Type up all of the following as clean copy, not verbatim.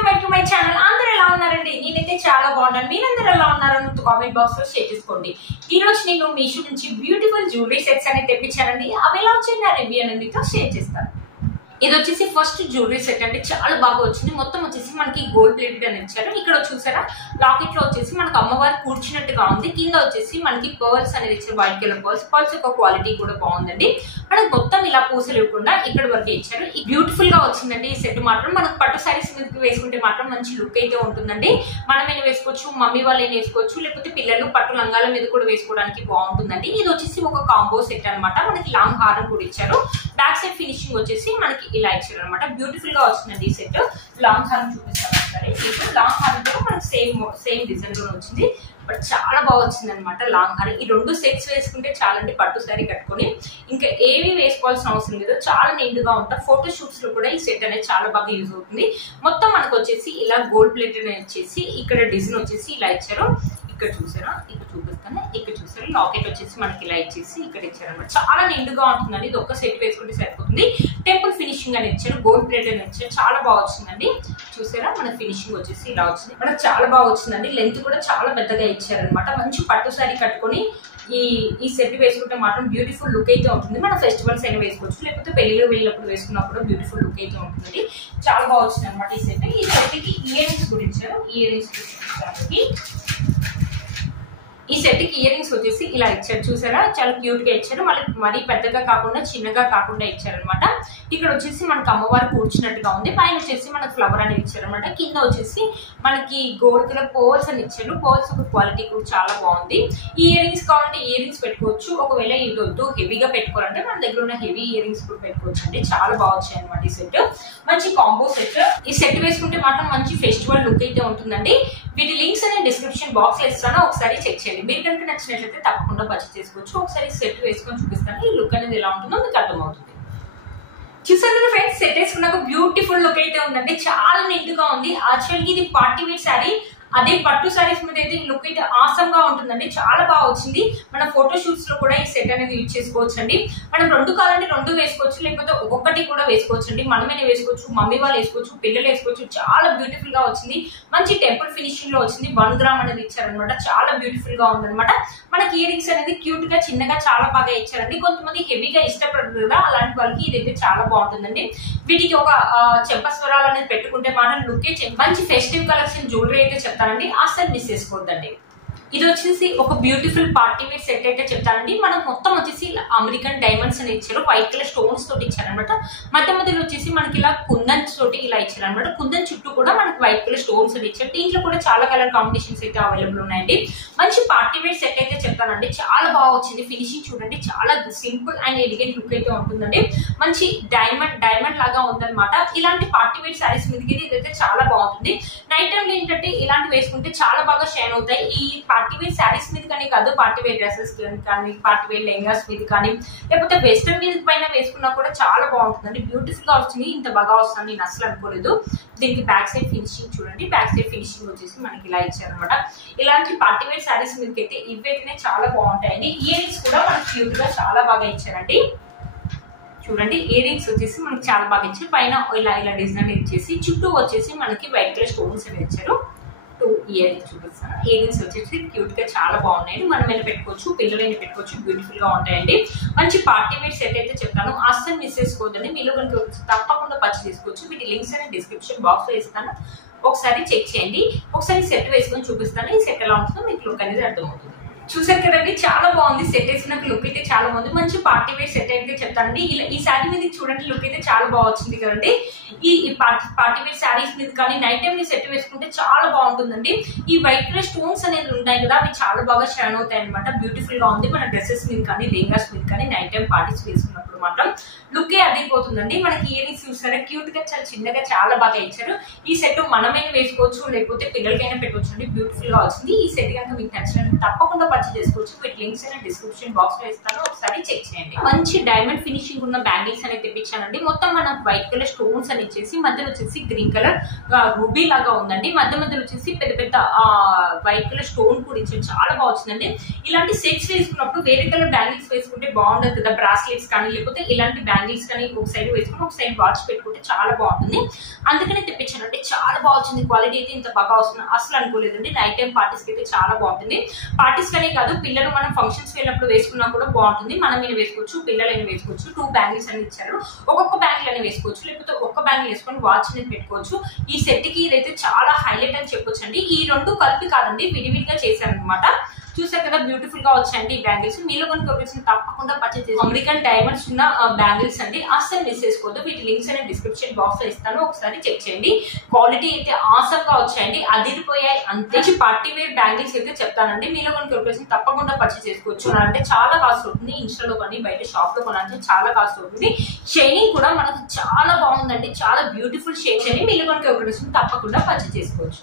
Welcome back to my channel. అందరూ ఎలా ఉన్నారండి? నేనైతే చాలా బాగున్నాను. మీరందరూ ఎలా ఉన్నారని కామెంట్ బాక్స్ లో షేర్ చేసుకోండి. ఈ రోజు నేను మీషో నుంచి బ్యూటిఫుల్ జ్యువెలరీ సెట్స్ అనేది తెప్పించానండి. అవి ఎలా వచ్చింది ఆ రివ్యూ అనేది మీతో షేర్ చేస్తాను. ఇది వచ్చేసి ఫస్ట్ జ్యువెలరీ సెట్ అంటే చాలా బాగా వచ్చింది. మొత్తం వచ్చేసి మనకి గోల్డ్ ప్లేటెడ్ అని ఇచ్చారు. ఇక్కడ చూసారా లాకెట్ లో వచ్చేసి మనకు అమ్మవారు కూర్చున్నట్టుగా ఉంది. కింద వచ్చేసి మనకి పర్ల్స్ అనేది ఇచ్చారు, వైట్ కలర్ పర్ల్స్ యొక్క క్వాలిటీ కూడా బాగుందండి. మనకు మొత్తం ఇలా పూసలు ఇవ్వకుండా ఇక్కడ వరకు ఇచ్చారు. బ్యూటిఫుల్ గా వచ్చిందండి ఈ సెట్ మాత్రం. మనకు పట్టు సారీస్ మీదకి వేసుకుంటే మాత్రం మంచి లుక్ అయితే ఉంటుందండి. మనమైనా వేసుకోవచ్చు, మమ్మీ వాళ్ళైనా వేసుకోవచ్చు, లేకపోతే పిల్లలు పట్టు లంగాల మీద కూడా వేసుకోవడానికి బాగుంటుందండి. ఇది వచ్చేసి ఒక కాంబో సెట్ అనమాట. మనకి లాంగ్ హారం కూడా ఇచ్చారు. బ్యాక్ సైడ్ ఫినిషింగ్ వచ్చేసి మనకి ఇలా ఇచ్చారు అనమాట. బ్యూటిఫుల్ గా వచ్చిందండి ఈ సెట్. లాంగ్ హారం చూపిస్తాను సరే. లాంగ్ హారం కూడా మనకి సేమ్ డిజైన్ లో వచ్చింది. బట్ చాలా బాగా వచ్చింది అనమాట లాంగ్ హారం. ఈ రెండు సెట్స్ వేసుకుంటే చాలండి పట్టు సారీ కట్టుకొని ఇంకా ఏవి వేసుకోవాల్సిన అవసరం లేదు. చాలా నిండుగా ఉంటాం. ఫోటో షూట్స్ లో కూడా ఈ సెట్ అనేది చాలా బాగా యూజ్ అవుతుంది. మొత్తం మనకు వచ్చేసి ఇలా గోల్డ్ ప్లేట్ అనేది వచ్చేసి ఇక్కడ డిజైన్ వచ్చేసి ఇలా ఇచ్చారు. ఇక్కడ చూసారా, ఇక్కడ చూపిస్తాను. ఇక్కడ చూసారా లాకెట్ వచ్చేసి మనకి ఇలా ఇచ్చేసి ఇక్కడ ఇచ్చారు అనమాట. చాలా నిండుగా ఉంటుందండి. ఇది ఒక్క సెట్ వేసుకుంటే సరిపోతుంది. టెంపుల్ ఫినిషింగ్ అని ఇచ్చారు, గోల్డ్ ప్లేట్ అని ఇచ్చారు. చాలా బాగా వచ్చిందండి. చూసారా మన ఫినిషింగ్ వచ్చేసి ఇలా వచ్చింది. మనకు చాలా బాగా వచ్చిందండి. లెంత్ కూడా చాలా పెద్దగా ఇచ్చారనమాట. మంచి పట్టు సారీ కట్టుకొని ఈ సెట్ వేసుకుంటే మాత్రం బ్యూటిఫుల్ లుక్ అయితే ఉంటుంది. మన ఫెస్టివల్స్ అయినా వేసుకోవచ్చు, లేకపోతే పెళ్లిలో వెళ్ళినప్పుడు వేసుకున్నప్పుడు బ్యూటిఫుల్ లుక్ అయితే ఉంటుంది. చాలా బాగా వచ్చింది అనమాట ఈ సెట్. ఈ సెట్ కి ఇయర్ రింగ్స్ కూడా ఇచ్చారు. ఇయర్ రింగ్స్ ఈ సెట్ కి ఇయర్ రింగ్స్ వచ్చేసి ఇలా ఇచ్చారు. చూసారా చాలా క్యూట్ గా ఇచ్చారు. మరీ పెద్దగా కాకుండా చిన్నగా కాకుండా ఇచ్చారనమాట. ఇక్కడ వచ్చేసి మనకి అమ్మవారు కూర్చున్నట్టుగా ఉంది. పైన వచ్చేసి మనకి ఫ్లవర్ అనేది ఇచ్చారనమాట. కింద వచ్చేసి మనకి గోల్డ్ కలర్ పోల్స్ అని ఇచ్చారు. పోల్స్ క్వాలిటీ కూడా చాలా బాగుంది. ఈ ఇయర్ రింగ్స్ కావాలంటే ఇయర్ రింగ్స్ పెట్టుకోవచ్చు. ఒకవేళ ఇది వద్దు హెవీగా పెట్టుకోవాలంటే మన దగ్గర ఉన్న హెవీ ఇయర్ రింగ్స్ కూడా పెట్టుకోవచ్చు అండి. చాలా బాగా వచ్చాయి అనమాట ఈ సెట్. మంచి కాంబో సెట్. ఈ సెట్ వేసుకుంటే మాత్రం మంచి ఫెస్టివల్ లుక్ అయితే ఉంటుందండి. వీటి లింక్స్ అనేది డిస్క్రిప్షన్ బాక్స్ లో ఇస్తాను, ఒకసారి చెక్ చేయండి. మీరు కనుక నచ్చినట్లయితే తప్పకుండా పర్చేస్ చేసుకోవచ్చు. ఒకసారి సెట్ వేసుకొని చూపిస్తాను. ఈ లుక్ అనేది ఎలా ఉంటుందో మీకు అర్థమవుతుంది. చూసారు కదా ఫ్రెండ్స్, సెట్ వేసుకున్నాక బ్యూటిఫుల్ లుక్ అయితే ఉందండి. చాలా నీట్ గా ఉంది. యాక్చువల్గా ఇది పార్టీ వేర్ శారీ. అదే పట్టు సారీస్ మీద అయితే లుక్ అయితే ఆసమ్ గా ఉంటుందండి. చాలా బాగా వచ్చింది. మన ఫోటో షూట్స్ లో కూడా ఈ సెట్ అనేది యూజ్ చేసుకోవచ్చు అండి. మనం రెండు కావాలంటే రెండు వేసుకోవచ్చు, లేకపోతే ఒక్కొక్కటి కూడా వేసుకోవచ్చు అండి. మనమైనా వేసుకోవచ్చు, మమ్మీ వాళ్ళు వేసుకోవచ్చు, పిల్లలు వేసుకోవచ్చు. చాలా బ్యూటిఫుల్ గా వచ్చింది. మంచి టెంపుల్ ఫినిషింగ్ లో వచ్చింది. 1 గ్రామ్ అనేది ఇచ్చారనమాట. చాలా బ్యూటిఫుల్ గా ఉందన్నమాట. మనకి ఇయర్ రింగ్స్ అనేది క్యూట్ గా చిన్నగా చాలా బాగా ఇచ్చారండి. కొంతమంది హెవీగా ఇష్టపడరు కదా, అలాంటి వాళ్ళకి ఇదైతే చాలా బాగుంటుందండి. వీటికి ఒక చెంపస్వరాలు అనేది పెట్టుకుంటే మాత్రం లుక్ మంచి ఫెస్టివ్ కలెక్షన్ జ్యువెలరీ అయితే చెప్తానండి. అసలు మిస్ చేసుకోవద్దండి. ఇది వచ్చేసి ఒక బ్యూటిఫుల్ పార్టీ వేర్ సెట్ అయితే చెప్తానండి. మనం మొత్తం వచ్చేసి అమెరికన్ డైమండ్స్ అని ఇచ్చారు. వైట్ కలర్ స్టోన్స్ తోటి ఇచ్చారనమాట. మధ్యలో వచ్చేసి మనకి ఇలా కుందన్ తోటి ఇలా ఇచ్చారనమాట. కుందన్ చుట్టూ కూడా మనకి వైట్ కలర్ స్టోన్స్ అని ఇచ్చారు. దీంట్లో కూడా చాలా కలర్ కాంబినేషన్స్ అయితే అవైలబుల్ ఉన్నాయండి. మంచి పార్టీ వేర్ సెట్ అయితే చెప్తానండి. చాలా బాగా వచ్చింది. ఫినిషింగ్ చూడండి, చాలా సింపుల్ అండ్ ఎలిగెంట్ లుక్ అయితే ఉంటుందండి. మంచి డైమండ్ లాగా ఉందన్నమాట. ఇలాంటి పార్టీ వేర్ శారీస్ మీదకి ఇదైతే చాలా బాగుంటుంది. నైట్ టైం ఏంటంటే ఇలాంటి వేసుకుంటే చాలా బాగా షైన్ అవుతాయి. ఈ పార్టీ వేర్ శారీస్ మీద కానీ కాదు, పార్టీ వేర్ డ్రెస్సెస్ కానీ, పార్టీ వేర్ లెహంగాస్ మీద కానీ, లేకపోతే వెస్టర్న్ మీద పైన వేసుకున్నా కూడా చాలా బాగుంటుందండి. బ్యూటిఫుల్ గా వచ్చింది. ఇంత బాగా వస్తుంది నేను అసలు అనుకోలేదు. దీనికి బ్యాక్ సైడ్ ఫినిషింగ్ చూడండి. బ్యాక్ సైడ్ ఫినిషింగ్ వచ్చేసి మనకి ఇలా ఇచ్చారనమాట. ఇలాంటి పార్టీ వేర్ శారీస్ మీదకి అయితే ఇవైతేనే చాలా బాగుంటాయండి. ఇయర్ రింగ్స్ కూడా మనకి క్యూట్ గా చాలా బాగా ఇచ్చారండి. చూడండి ఇయర్ రింగ్స్ వచ్చేసి మనకి చాలా బాగా ఇచ్చారు. పైన ఇలా డిజైన్ ఇచ్చేసి చుట్టూ వచ్చేసి మనకి వైట్ కలర్ స్టోన్స్ అని ఇచ్చారు. 2 ఇయర్ రింగ్స్ చూపిస్తాను. ఇయర్ రింగ్స్ వచ్చేసి క్యూట్ గా చాలా బాగున్నాయి. మనమైనా పెట్టుకోవచ్చు, పిల్లలైనా పెట్టుకోవచ్చు. బ్యూటిఫుల్ గా ఉంటాయండి. మంచి పార్టీ వేర్ సెట్ అయితే చెప్తాను. అస్సలు మిస్ చేసుకోవద్దండి. మీరు కనుక తప్పకుండా పర్చేస్ చేసుకోవచ్చు. వీటి లింక్స్ అనేది డిస్క్రిప్షన్ బాక్స్ లో ఇస్తాను, ఒకసారి చెక్ చేయండి. ఒకసారి సెట్ వేసుకొని చూపిస్తాను. ఈ సెట్ ఎలా ఉంటుందో మీకు లుక్ అనేది అర్థమవుతుంది. చూసారు కదండి, చాలా బాగుంది. సెట్ వేసినాక లుక్ అయితే చాలా బాగుంది. మంచి పార్టీ వేర్ సెట్ అయితే చెప్తానండి. ఈ శారీ మీద చూడండి లుక్ అయితే చాలా బాగా వచ్చింది కదండి. ఈ పార్టీ వేర్ శారీస్ మీద కానీ నైట్ టైం సెట్ వేసుకుంటే చాలా బాగుంటుందండి. ఈ వైట్ కలర్ స్టోన్స్ అనేది ఉంటాయి కదా, అవి చాలా బాగా షైన్ అవుతాయి అనమాట. బ్యూటిఫుల్ గా ఉంది. మన డ్రెస్సెస్ మీద కానీ, లెహంగాస్ మీద కానీ నైట్ టైం పార్టీస్ వేసుకున్నప్పుడు మాత్రం లుక్ అదిరిపోతుందండి. మనకి ఇయర్ రింగ్స్ చూసారా క్యూట్ గా చాలా చిన్నగా చాలా బాగా ఇచ్చారు. ఈ సెట్ మనమైనా వేసుకోవచ్చు, లేకపోతే పిల్లలకైనా పెట్టుకోవచ్చు అండి. బ్యూటిఫుల్ గా వచ్చింది. ఈ సెట్ కనుక మీకు నచ్చినట్టు తప్పకుండా పర్చేస్ చేసుకోవచ్చు. వీటి లింక్స్ అనేది డిస్క్రిప్షన్ బాక్స్ లో ఇస్తాను, ఒకసారి చెక్ చేయండి. మంచి డైమండ్ ఫినిషింగ్ ఉన్న బ్యాంగిల్స్ అనేది తెప్పించానండి. మొత్తం మన వైట్ కలర్ స్టోన్స్ అని ఇచ్చేసి మధ్యలో వచ్చేసి గ్రీన్ కలర్ రూబీ లాగా ఉందండి. మధ్యలో వచ్చేసి పెద్ద పెద్ద వైట్ కలర్ స్టోన్ కూడా ఇచ్చారు, చాలా బాగా వచ్చిందండి. ఇలాంటి సెట్స్ వేసుకున్నప్పుడు వేరే కలర్ బ్యాంగిల్స్ వేసుకుంటే బాగుండదు కదా, బ్రాస్లెట్స్ కానీ లేకపోతే ఇలాంటి బ్యాంగిల్స్ కానీ ఒక సైడ్ వేసుకుని ఒక సైడ్ వాచ్ పెట్టుకుంటే చాలా బాగుంటుంది. అందుకనే తెప్పించాను. అంటే చాలా బాగా వచ్చింది, క్వాలిటీ అయితే ఇంత బాగా వస్తుంది అసలు అనుకోలేదండి. నైట్ టైం పార్టీస్ కి అయితే చాలా బాగుంటుంది. పార్టీస్ కనే కాదు, పిల్లలు మనం ఫంక్షన్స్ వెళ్ళినప్పుడు వేసుకున్నా కూడా బాగుంటుంది. మనం మీద వేసుకోవచ్చు, పిల్లలైనా వేసుకోవచ్చు. 2 బ్యాంగిల్స్ అని ఇచ్చారు, ఒక్కొక్క బ్యాంగిల్ అని వేసుకోవచ్చు, లేకపోతే ఒక్క బ్యాంగిల్ వేసుకొని వాచ్ అనేది పెట్టుకోవచ్చు. ఈ సెట్ కి ఇదైతే చాలా హైలైట్ అని చెప్పొచ్చు అండి. ఈ 2 కలిపి కాదండి, విడివిడిగా చేశారు అనమాట. చూసారు కదా, బ్యూటిఫుల్ గా వచ్చాయండి ఈ బ్యాంగిల్స్. మీలో కనుక తప్పకుండా పర్చేస్ చేసి అమెరికన్ డైమండ్స్ ఉన్న బ్యాంగిల్స్ అండి, అస్సలు మిస్ చేసుకోవద్దు. వీటి లింక్స్ అనేది డిస్క్రిప్షన్ బాక్స్ లో ఇస్తాను, ఒకసారి చెక్ చేయండి. క్వాలిటీ అయితే ఆసమ్ గా వచ్చాయండి, అదిరిపోయాయి. అంతే పార్టీ వేర్ బ్యాంగిల్స్ అయితే చెప్తానండి. మీలో కనుక తప్పకుండా పర్చేస్ చేసుకోవచ్చు. అంటే చాలా కాస్ట్ అవుతుంది, ఇన్స్టాలో కానీ బయట షాప్ లో కొనాలంటే చాలా కాస్ట్ అవుతుంది. షైనింగ్ కూడా మనకు చాలా బాగుందండి, చాలా బ్యూటిఫుల్ షేడ్స్ అండి. మీలో కనుక తప్పకుండా పర్చేస్ చేసుకోవచ్చు.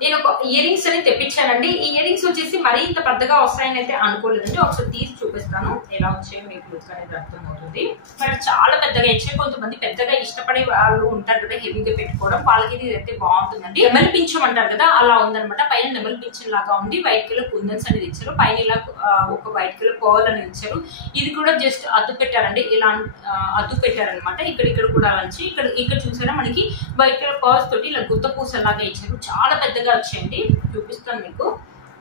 నేను ఒక ఇయర్ రింగ్స్ అని తెప్పించానండి. ఈ ఇయర్ రింగ్స్ వచ్చేసి మరీ ఇంత పెద్దగా వస్తాయని అయితే అనుకోలేదండి. ఒకసారి తీసి చూపిస్తాను ఎలా వచ్చాయో, మీకు లుక్ అనేది అర్థమవుతుంది. మరి చాలా పెద్దగా ఇచ్చాయి. కొంతమంది పెద్దగా ఇష్టపడే వాళ్ళు ఉంటారు కదా, హెవీగా పెట్టుకోవడం, వాళ్ళకి ఇది అయితే బాగుంటుందండి. నెమలి పింఛం అంటారు కదా, అలా ఉందనమాట. పైన నెమలి పింఛం లాగా ఉంది, వైట్ కలర్ కుందన్స్ అనేది ఇచ్చారు, పైన ఇలా ఒక వైట్ కలర్ పర్ల్ అనేది ఇచ్చారు. ఇది కూడా జస్ట్ అద్దు పెట్టారండి, ఇలా అద్దు పెట్టారనమాట. ఇక్కడ కూడా అలాంటి ఇక్కడ చూసారా, మనకి వైట్ కలర్ పర్ల్స్ తోటి ఇలా గుత్త పూసలాగా ఇచ్చారు. చాలా పెద్దగా వచ్చేయండి, చూపిస్తాను మీకు.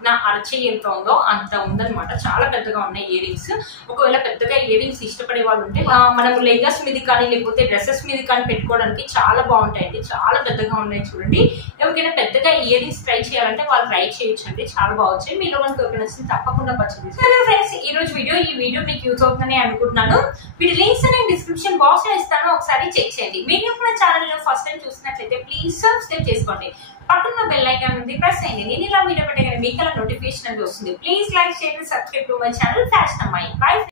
నా అరచేయి ఎంత ఉందో అంత ఉందనమాట, చాలా పెద్దగా ఉన్నాయి ఇయర్ రింగ్స్. ఒకవేళ పెద్దగా ఇయర్ రింగ్స్ ఇష్టపడే వాళ్ళు ఉంటే మనం లెహంగాస్ మీద కానీ లేకపోతే డ్రెస్సెస్ మీద కానీ పెట్టుకోవడానికి చాలా బాగుంటాయండి. చాలా పెద్దగా ఉన్నాయి చూడండి. ఎవరికైనా పెద్దగా ఇయర్ రింగ్స్ ట్రై చేయాలంటే వాళ్ళు ట్రై చేయొచ్చు అండి, చాలా బాగుంటాయి. మీలో మనకు తప్పకుండా పర్చేస్. ఫ్రెండ్స్, ఈ రోజు ఈ వీడియో మీకు యూజ్ అవుతుందని అనుకుంటున్నాను. వీటి లింక్స్ నేను డిస్క్రిప్షన్ బాక్స్ లో ఇస్తాను, ఒకసారి చెక్ చేయండి. మీరు మన ఛానల్ ఫస్ట్ టైం చూసినట్లయితే ప్లీజ్ సబ్స్క్రైబ్ చేసుకోండి. పక్కన బెల్ ఐకాన్ ఉంది, ప్రెస్ చేయండి. నేను ఇలా వీడియో పెట్టగానే మీకు అలా నోటిఫికేషన్ అనేది వస్తుంది. Please like, share, subscribe to my channel fashion అమ్మాయి. బై.